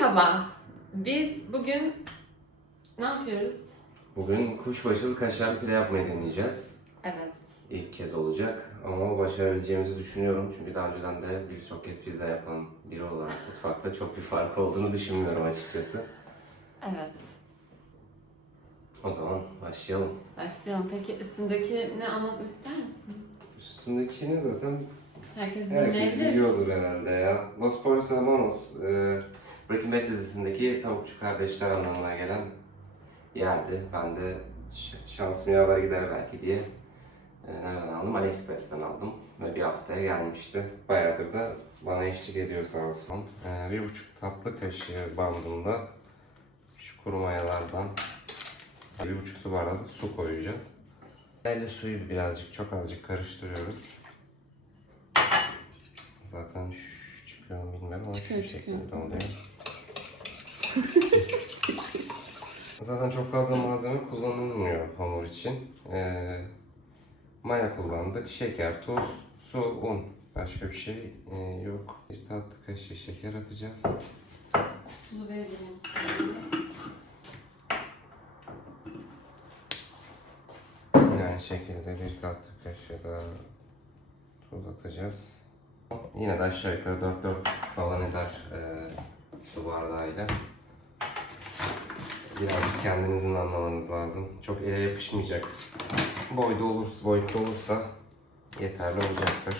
Merhaba. Biz bugün ne yapıyoruz? Bugün kuşbaşılı kaşarlı pide yapmayı deneyeceğiz. Evet. İlk kez olacak ama başarabileceğimizi düşünüyorum. Çünkü daha önceden de birçok kez pizza yapan biri olarak mutfakta çok bir fark olduğunu düşünmüyorum açıkçası. Evet. O zaman başlayalım. Başlayalım. Peki üstündeki ne anlatmak ister misin? Üstündekini zaten Herkes herkes dinleyebilir. biliyordur herhalde ya. Los Pollos Hermanos, e, Breaking Bad dizisindeki tavukçu kardeşler anlamına gelen yerdi. Ben de şansım yaver gider belki diye e, nereden aldım? AliExpress'ten aldım ve bir haftaya gelmişti. Bayağıdır da bana eşlik ediyor sağ olsun. E, bir buçuk tatlı kaşığı bandında şu kuru mayalardan bir buçuk su bardağı su koyacağız. Elle suyu birazcık çok azıcık karıştırıyoruz. Zaten şu çıkıyor mu bilmiyorum ama şu şekilde oluyor. Zaten çok fazla malzeme kullanılmıyor hamur için. Ee, maya kullandık, şeker, tuz, su, un. Başka bir şey e, yok. Bir tatlı kaşığı şeker atacağız. Tuzu. Yine aynı şekilde bir tatlı kaşığı da tuz atacağız. Yine de aşağı yukarı 4-4,5 falan eder e, su bardağıyla. Birazcık kendinizin anlamanız lazım. Çok ele yapışmayacak. Boyda olursa, boyutta olursa yeterli olacaktır.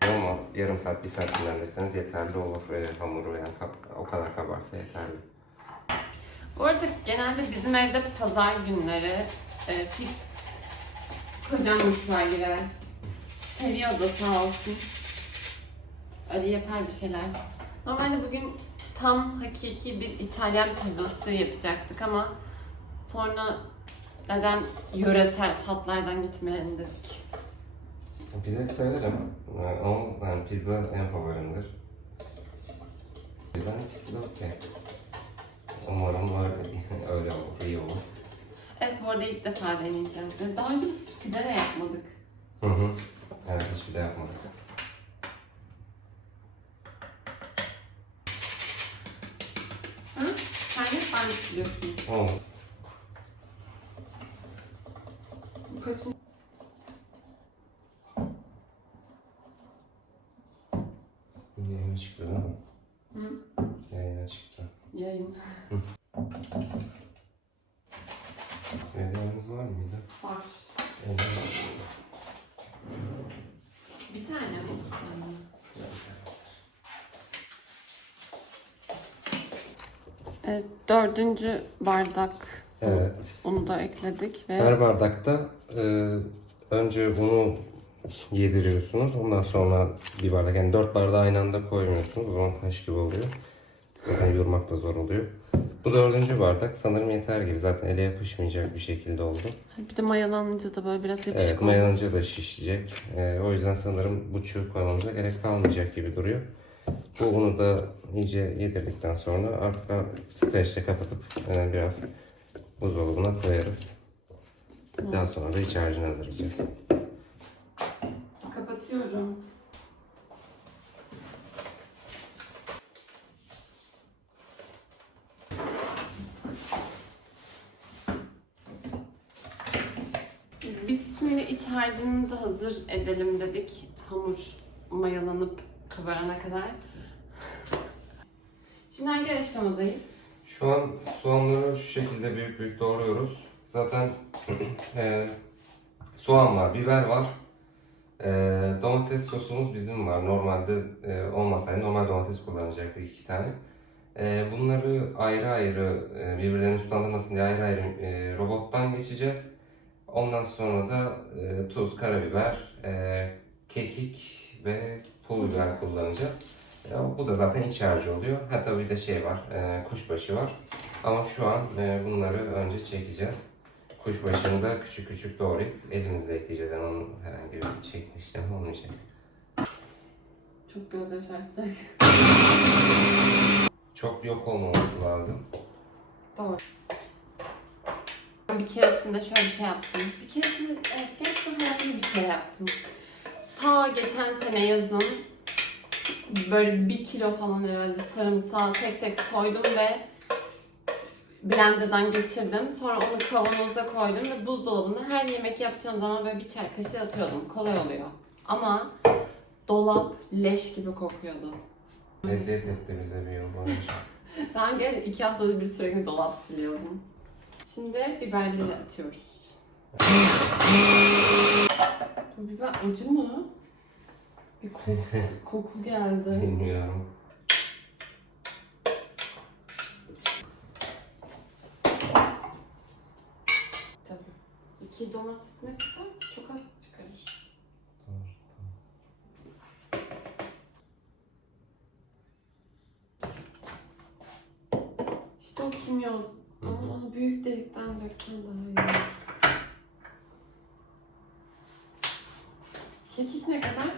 Ama yarım saat, bir saat dinlendirirseniz yeterli olur e, hamuru yani o kadar kabarsa yeterli. Bu arada genelde bizim evde pazar günleri e, fix kocam mutfağa girer. Seviyor da sağ olsun. Ali yapar bir şeyler. Normalde bugün tam hakiki bir İtalyan pizzası yapacaktık ama sonra neden yöresel tatlardan gitmeyelim dedik. Pide severim Ee, ama yani pizza en favorimdir. Güzel ikisi de okey. Umarım var öyle olur, iyi olur. Evet bu arada ilk defa deneyeceğiz. Daha önce hiç pide de yapmadık. Hı hı. Evet hiçbir de yapmadık. De ben biliyorsun. Tamam. Bu kaçıncı? Yayına çıktı değil mi? Hı? Yayına çıktı. Yayın. Evleriniz var mıydı? Var. Evler Bir tane mi? iki tane mi? Evet, dördüncü bardak Evet. unu da ekledik ve Her bardakta e, önce bunu yediriyorsunuz. Ondan sonra bir bardak yani dört bardağı aynı anda koymuyorsunuz. O zaman taş gibi oluyor. Zaten yurmak da zor oluyor. Bu dördüncü bardak sanırım yeter gibi. Zaten ele yapışmayacak bir şekilde oldu. bir de mayalanınca da böyle biraz yapışık Evet oldu. mayalanınca da şişecek. E, o yüzden sanırım bu çığ koymamıza gerek kalmayacak gibi duruyor. Bu unu da iyice yedirdikten sonra artık streçle kapatıp e, biraz buzdolabına koyarız. Daha sonra da iç harcını hazırlayacağız. Kapatıyorum. Biz şimdi iç harcını da hazır edelim dedik. Hamur mayalanıp kabarana kadar. Şimdi hangi aşamadayız? Şu an soğanları şu şekilde büyük büyük doğruyoruz. Zaten e, soğan var, biber var. E, domates sosumuz bizim var. Normalde e, olmasaydı normal domates kullanacaktık iki tane. E, bunları ayrı ayrı e, birbirlerinin sulandırmasın diye ayrı ayrı e, robottan geçeceğiz. Ondan sonra da e, tuz, karabiber, e, kekik ve pul biber kullanacağız. Ya, bu da zaten iç harcı oluyor. Ha tabii de şey var, e, kuşbaşı var. Ama şu an e, bunları önce çekeceğiz. Kuşbaşını da küçük küçük doğrayıp elimizle ekleyeceğiz. Yani onun herhangi bir çekme işlemi olmayacak. Çok göz yaşartacak. Çok yok olmaması lazım. Doğru. Bir keresinde şöyle bir şey yaptım. Bir keresinde, evet, gerçekten hayatımda bir kere yaptım. Ta geçen sene yazın böyle bir kilo falan herhalde sarımsağı tek tek soydum ve blenderdan geçirdim. Sonra onu kavanoza koydum ve buzdolabına her yemek yapacağım zaman böyle bir çay kaşığı atıyordum. Kolay oluyor. Ama dolap leş gibi kokuyordu. Eziyet etti bize bir yıl boyunca. Ben gel iki haftada bir sürekli dolap siliyordum. Şimdi biberleri atıyoruz. Bu biber acı mı? Bir koku, koku geldi. Bilmiyorum. Tabii. İki domates ne kadar? Çok az çıkarır. İşte o kimyon. Ama onu büyük delikten döksen daha iyi olur. Kekik ne kadar?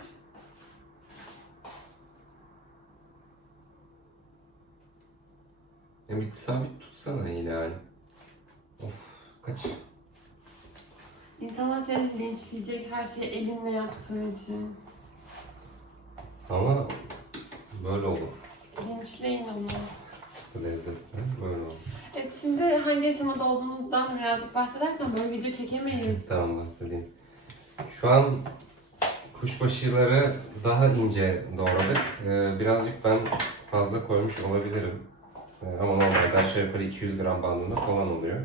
Ya bir sabit tutsana yani. Of kaç? İnsanlar seni linçleyecek her şeyi elinle yaptığın için. Ama böyle olur. Linçleyin onu. Lezzetli böyle olur. Evet şimdi hangi aşamada olduğumuzdan birazcık bahsedersen böyle video çekemeyiz. Tamam bahsedeyim. Şu an kuşbaşıları daha ince doğradık. Ee, birazcık ben fazla koymuş olabilirim. Ee, ama normalde aşağı yukarı 200 gram bandında falan oluyor.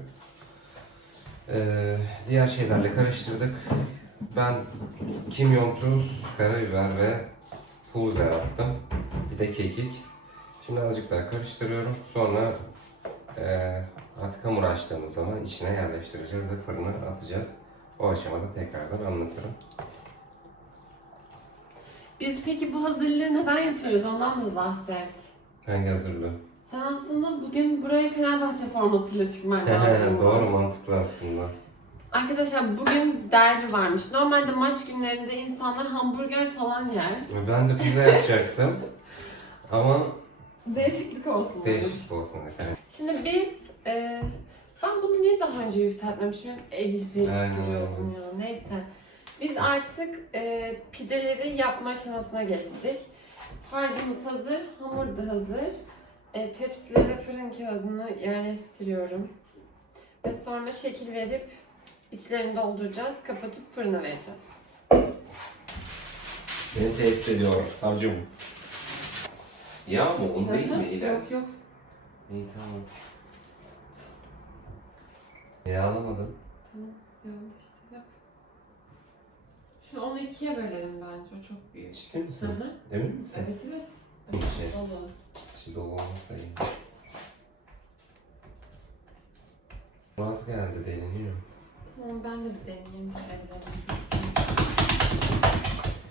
Ee, diğer şeylerle karıştırdık. Ben kimyon, tuz, karabiber ve pul biber attım. Bir de kekik. Şimdi azıcık daha karıştırıyorum. Sonra eee artık hamur açtığımız zaman içine yerleştireceğiz ve fırına atacağız. O aşamada tekrardan anlatırım. Biz peki bu hazırlığı neden yapıyoruz ondan da bahset. Hangi hazırlığı? Sen aslında bugün buraya Fenerbahçe formasıyla çıkman lazım. Doğru mantıklı aslında. Arkadaşlar bugün derbi varmış. Normalde maç günlerinde insanlar hamburger falan yer. Ben de pizza yapacaktım. Ama Değişiklik olsun. dedim. değişik olsun dedim. Şimdi biz e, ben bunu niye daha önce yükseltmemişim? Eğilip Aynen duruyordum ya. Neyse. Biz artık e, pideleri yapma aşamasına geçtik. Harcımız hazır, hamur da hazır. E, tepsilere fırın kağıdını yerleştiriyorum. Ve sonra şekil verip içlerini dolduracağız. Kapatıp fırına vereceğiz. Beni tehdit ediyor savcım. Ya mı? Un değil mi? İler. Yok yok. İyi tamam. Yağlamadın. Tamam. Yanlış işte. Şimdi onu ikiye bölelim bence. O çok büyük. Ciddi Hı misin? hı. Emin misin? Evet evet. Şey, Olur. içi dolu olmasa iyi. Vaz geldi deliniyor. Tamam ben de bir deneyeyim.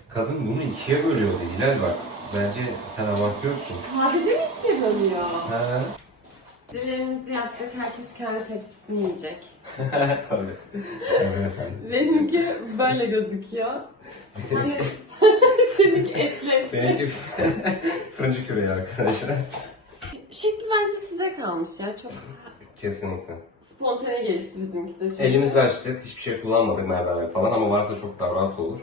Kadın bunu ikiye bölüyordu Hilal bak. Bence sen abartıyorsun. Sadece mi ikiye bölüyor? Ha? Dilerimizi yaptık. Herkes kendi tepsisini yiyecek. Tabii. Tabii efendim. Benimki böyle gözüküyor. Hani seninki etli. Benimki fırıncı küreği arkadaşlar. Şekli bence size kalmış ya. Çok Kesinlikle. spontane gelişti bizimki de. çünkü. Elimizle açtık. Hiçbir şey kullanmadık merdanek falan ama varsa çok daha rahat olur.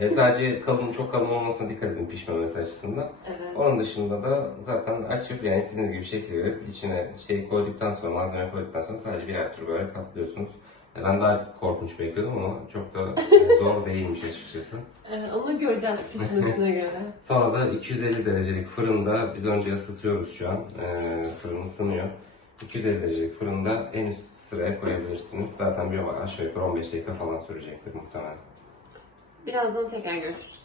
E, sadece kalın, çok kalın olmasına dikkat edin pişmemesi açısından. Evet. Onun dışında da zaten açıp yani istediğiniz gibi şekil verip içine şey koyduktan sonra malzeme koyduktan sonra sadece birer tur böyle katlıyorsunuz. E, Ben daha korkunç bekliyordum ama çok da e, zor değilmiş açıkçası. Evet, onu göreceğiz pişmesine göre. Sonra da 250 derecelik fırında biz önce ısıtıyoruz şu an. E, fırın ısınıyor. 250 derecelik fırında en üst sıraya koyabilirsiniz. Zaten bir aşağı yukarı 15 dakika falan sürecektir muhtemelen. Birazdan tekrar görüşürüz.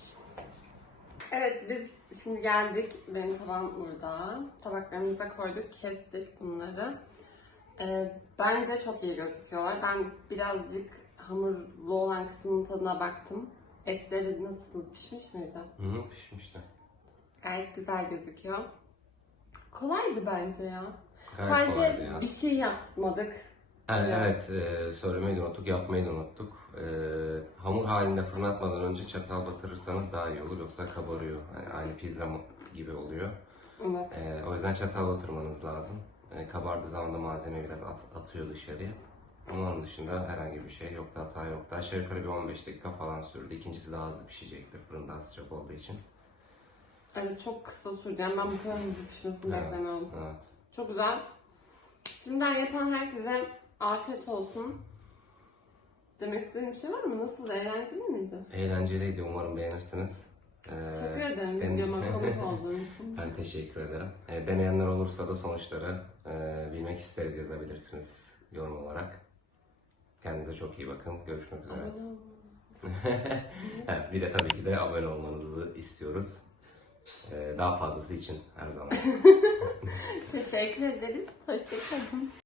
Evet biz şimdi geldik. Benim tabağım burada. Tabaklarımıza koyduk, kestik bunları. Ee, bence çok iyi gözüküyorlar. Ben birazcık hamurlu olan kısmının tadına baktım. Etleri nasıl pişmiş miydi? Hı hı pişmişler. Gayet güzel gözüküyor. Kolaydı bence ya. Gayet Sadece kolaydı ya. bir şey yapmadık. Ha, Evet. e, söylemeyi de unuttuk, yapmayı da unuttuk. E, hamur halinde fırına atmadan önce çatal batırırsanız daha iyi olur, yoksa kabarıyor. Yani aynı pizza gibi oluyor. Evet. E, o yüzden çatal batırmanız lazım. E, kabardığı zaman da malzeme biraz at- atıyor dışarıya. Onun dışında herhangi bir şey yoktu, hata yoktu. Aşağı yukarı bir 15 dakika falan sürdü. İkincisi daha hızlı pişecektir fırında az sıcak olduğu için. Evet çok kısa sürdü. Yani ben bu kadar hızlı pişmesini Evet, beklemiyordum. evet. Çok güzel. Şimdiden yapan herkese afiyet olsun. Demek istediğim bir şey var mı? Nasıl? Eğlenceli miydi? Eğlenceliydi. Umarım beğenirsiniz. Ee, Teşekkür ederim ben- videoma konuk olduğun için. Ben teşekkür ederim. E, deneyenler olursa da sonuçları e, bilmek isteriz yazabilirsiniz yorum olarak. Kendinize çok iyi bakın. Görüşmek üzere. Abone. Evet, bir de tabii ki de abone olmanızı istiyoruz. E, daha fazlası için her zaman. Teşekkür ederiz. Hoşçakalın.